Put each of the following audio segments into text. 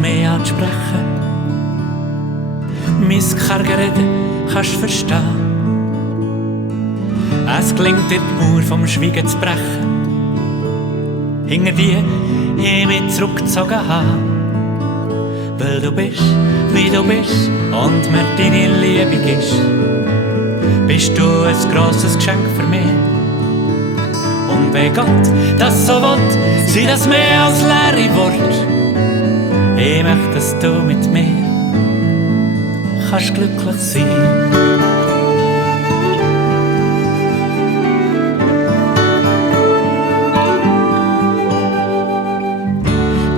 mehr anzusprechen. Mein Kargerede kannst verstehen. Es gelingt dir die Mauer vom Schweigen zu brechen. Hinter die ich mich zurückgezogen habe. Weil du bist, wie du bist und mir deine Liebe gibst. Bist du ein grosses Geschenk für mich. Und wenn Gott das so will, sei das mehr als leere Worte. Ich möchte, dass du mit mir kannst glücklich sein.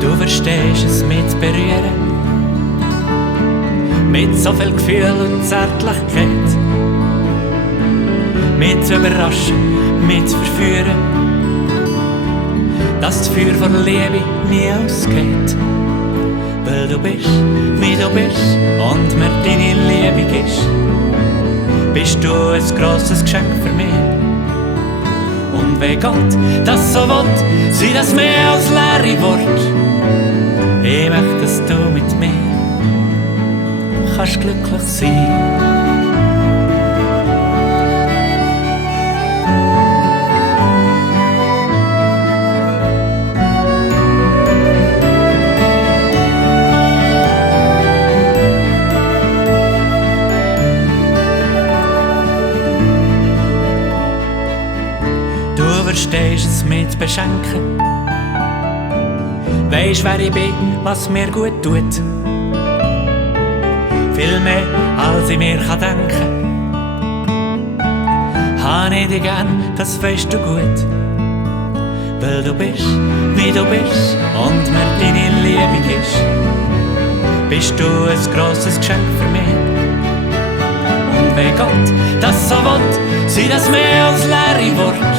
Du verstehst es mit berühren, mit so viel Gefühl und Zärtlichkeit, mit zu überraschen, mit zu verführen, dass das Feuer von Liebe nie ausgeht. Weil du bist, wie du bist und mir deine Liebe gibst, bist du ein grosses Geschenk für mich. Und wenn Gott das so will, sei das mehr als leere Worte. Ich möchte, dass du mit mir kannst glücklich sein. Du verstehst es mit beschenken, weisst, wer ich bin, was mir gut tut. Viel mehr, als ich mir denken kann. Habe ich dich gern, das weisst du gut. Weil du bist, wie du bist und mir deine Liebe gibst, bist du ein grosses Geschenk für mich. Und wenn Gott das so will, sei das mehr als leere Worte.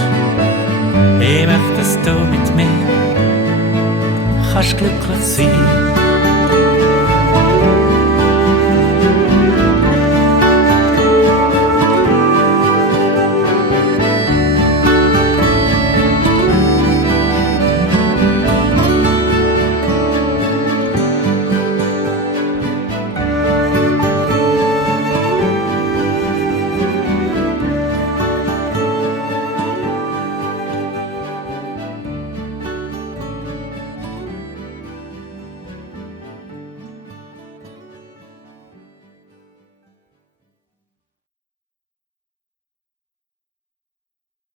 Ich möchte, dass du mit mir kannst glücklich sein.